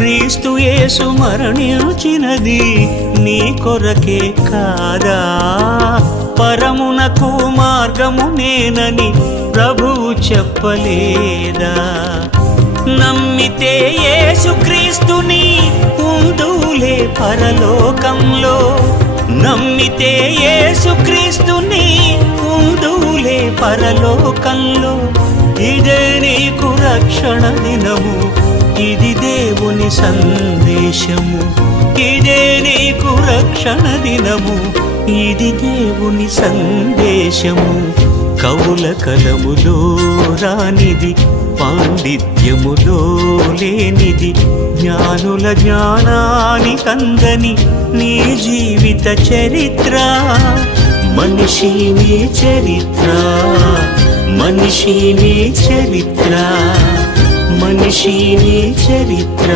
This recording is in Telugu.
క్రీస్తు యేసు మరణించినది నీ కొరకే కాదా? పరమునకు మార్గము నేనని ప్రభువు చెప్పలేదా? నమ్మితే యేసు క్రీస్తుని ఉందులే పరలోకంలో, నమ్మితే యేసు క్రీస్తుని ఉందులే పరలోకంలో. ఇదే నీకు రక్షణ దినము, ఇది దేవుని సందేశము. ఇదే నీకు రక్షణ దినము, ఇది దేవుని సందేశము. కవుల కలములో రానిది, పాండిత్యములో లేనిది, జ్ఞానుల జ్ఞానానికందని నీ జీవిత చరిత్ర. మనిషి నీ చరిత్ర, మనిషి నీ చరిత్ర, మనిషి నీ చరిత్ర.